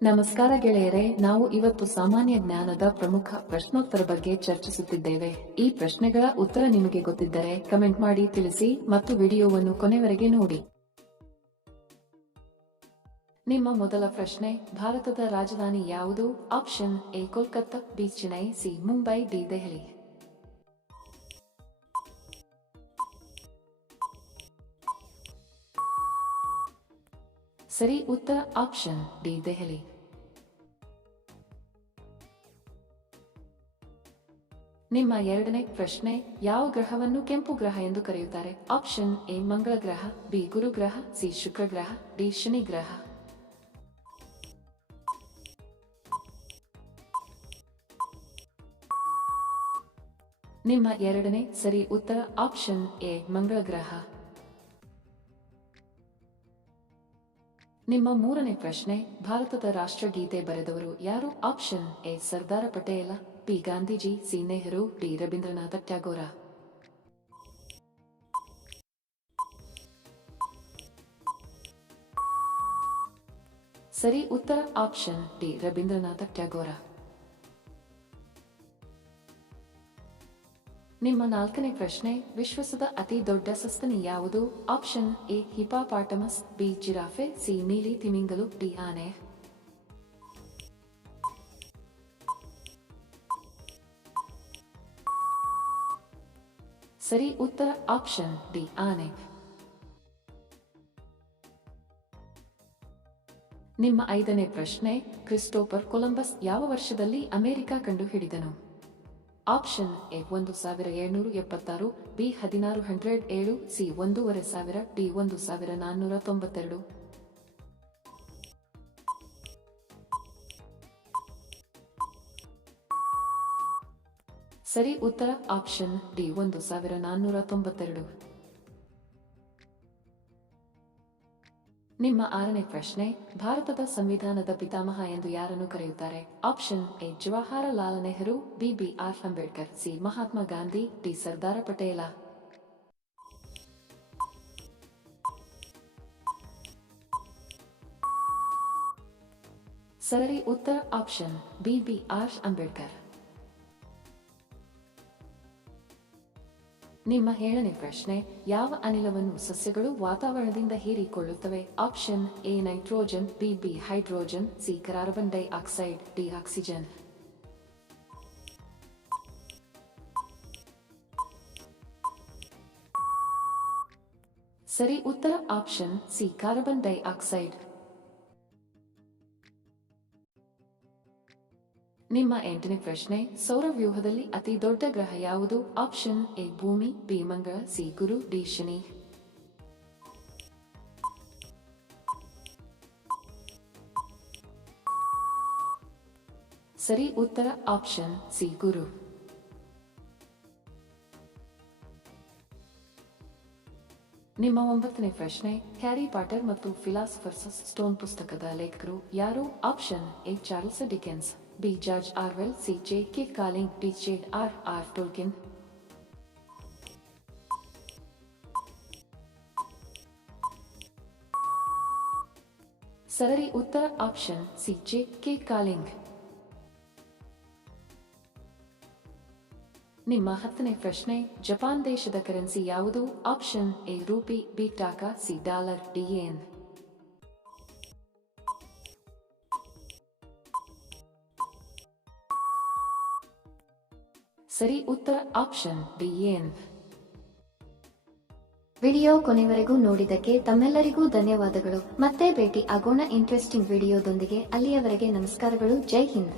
ನಮಸ್ಕಾರ ಗೆಳೆಯರೆ, ನಾವು ಇವತ್ತು ಸಾಮಾನ್ಯ ಜ್ಞಾನದ ಪ್ರಮುಖ ಪ್ರಶ್ನೋತ್ತರ ಬಗ್ಗೆ ಚರ್ಚಿಸುತ್ತಿದ್ದೇವೆ. ಈ ಪ್ರಶ್ನೆಗಳ ಉತ್ತರ ನಿಮಗೆ ಗೊತ್ತಿದ್ದರೆ ಕಮೆಂಟ್ ಮಾಡಿ ತಿಳಿಸಿ ಮತ್ತು ವಿಡಿಯೋವನ್ನು ಕೊನೆವರೆಗೆ ನೋಡಿ. ನಿಮ್ಮ ಮೊದಲ ಪ್ರಶ್ನೆ, ಭಾರತದ ರಾಜಧಾನಿ ಯಾವುದು? Option A Kolkata, B Chennai, C Mumbai, D Delhi. ಸರಿ ಉತ್ತರ ಆಪ್ಷನ್ ಡಿ ದೆಹಲಿ. ನಿಮ್ಮ ಎರಡನೇ ಪ್ರಶ್ನೆ, ಯಾವ ಗ್ರಹವನ್ನು ಕೆಂಪು ಗ್ರಹ ಎಂದು ಕರೆಯುತ್ತಾರೆ? ಆಪ್ಷನ್ ಎ ಮಂಗಳ ಗ್ರಹ, ಬಿ ಗುರು ಗ್ರಹ, ಸಿ ಶುಕ್ರ ಗ್ರಹ, ಡಿ ಶನಿ ಗ್ರಹ. ನಿಮ್ಮ ಎರಡನೇ ಸರಿ ಉತ್ತರ ಆಪ್ಷನ್ ಎ ಮಂಗಳ ಗ್ರಹ. ನಿಮ್ಮ ಮೂರನೇ ಪ್ರಶ್ನೆ, ಭಾರತದ ರಾಷ್ಟ್ರಗೀತೆ ಬರೆದವರು ಯಾರು? Option A Sardar Patel, B Gandhiji, C Nehru, D Rabindranath Tagore. ಸರಿ ಉತ್ತರ ಆಪ್ಷನ್ ಡಿ ರವೀಂದ್ರನಾಥ ಟ್ಯಾಗೋರ. ನಿಮ್ಮ ನಾಲ್ಕನೇ ಪ್ರಶ್ನೆ, ವಿಶ್ವದ ಅತಿ ದೊಡ್ಡ ಸಸ್ತನಿ ಯಾವುದು? Option A hippopotamus, B giraffe, C ನೀಲಿ ತಿಮಿಂಗಲು, ಡಿ ಆನೆ. ಸರಿ ಉತ್ತರ ಆಪ್ಷನ್ ಡಿ ಆನೆ. ನಿಮ್ಮ ಐದನೇ ಪ್ರಶ್ನೆ, ಕ್ರಿಸ್ಟೋಫರ್ ಕೊಲಂಬಸ್ ಯಾವ ವರ್ಷದಲ್ಲಿ ಅಮೆರಿಕ ಕಂಡುಹಿಡಿದನು? Option A 1776, B 1607, C 1500, D 1492. ಸರಿ ಉತ್ತರ ಆಪ್ಷನ್ ಡಿ 1492. ನಿಮ್ಮ ಆರನೇ ಪ್ರಶ್ನೆ, ಭಾರತದ ಸಂವಿಧಾನದ ಪಿತಾಮಹ ಎಂದು ಯಾರನ್ನು ಕರೆಯುತ್ತಾರೆ? Option A Jawaharlal Nehru, B B R Ambedkar, C Mahatma Gandhi, D Sardar Patel. ಸರಿ ಉತ್ತರ option B B R Ambedkar. ನಿಮ್ಮ ಏಳನೇ ಪ್ರಶ್ನೆ, ಯಾವ ಅನಿಲವನ್ನು ಸಸ್ಯಗಳು ವಾತಾವರಣದಿಂದ ಹೀರಿಕೊಳ್ಳುತ್ತವೆ? Option A nitrogen, B hydrogen, C carbon dioxide, D oxygen. ಸರಿ ಉತ್ತರ option C carbon dioxide. ನಿಮ್ಮ ಎಂಟನೇ ಪ್ರಶ್ನೆ, ಸೌರವ್ಯೂಹದಲ್ಲಿ ಅತಿ ದೊಡ್ಡ ಗ್ರಹ ಯಾವುದು? ಆಪ್ಷನ್ ಎ ಭೂಮಿ, ಬಿ ಮಂಗಳ, ಸಿ ಗುರು, ಡಿ ಶನಿ. ಸರಿ ಉತ್ತರ ಆಪ್ಷನ್ ಸಿ ಗುರು. ನಿಮ್ಮ ಒಂಬತ್ತನೇ ಪ್ರಶ್ನೆ, ಹ್ಯಾರಿ ಪಾಟರ್ ಮತ್ತು ಫಿಲಾಸಫರ್ಸ್ ಸ್ಟೋನ್ ಪುಸ್ತಕದ ಲೇಖಕರು ಯಾರು? Option A Charles Dickens, B George Orwell, C J K Rowling, D J R R Tolkien. ಸರಿ ಉತ್ತರ option C J K Rowling. ನಿಮ್ಮ ಹತ್ತನೇ ಪ್ರಶ್ನೆ, ಜಪಾನ್ ದೇಶದ ಕರೆನ್ಸಿ ಯಾವುದು? Option A rupee, B taka, C dollar, D yen. ಸರಿ ಉತ್ತರ option D ಯೆನ್. ವಿಡಿಯೋ ಕೊನೆವರೆಗೂ ನೋಡಿದ್ದಕ್ಕೆ ತಮ್ಮೆಲ್ಲರಿಗೂ ಧನ್ಯವಾದಗಳು. ಮತ್ತೆ ಭೇಟಿ ಆಗೋಣ ಇಂಟ್ರೆಸ್ಟಿಂಗ್ ವಿಡಿಯೋದೊಂದಿಗೆ. ಅಲ್ಲಿಯವರೆಗೆ ನಮಸ್ಕಾರಗಳು. ಜೈ ಹಿಂದ್.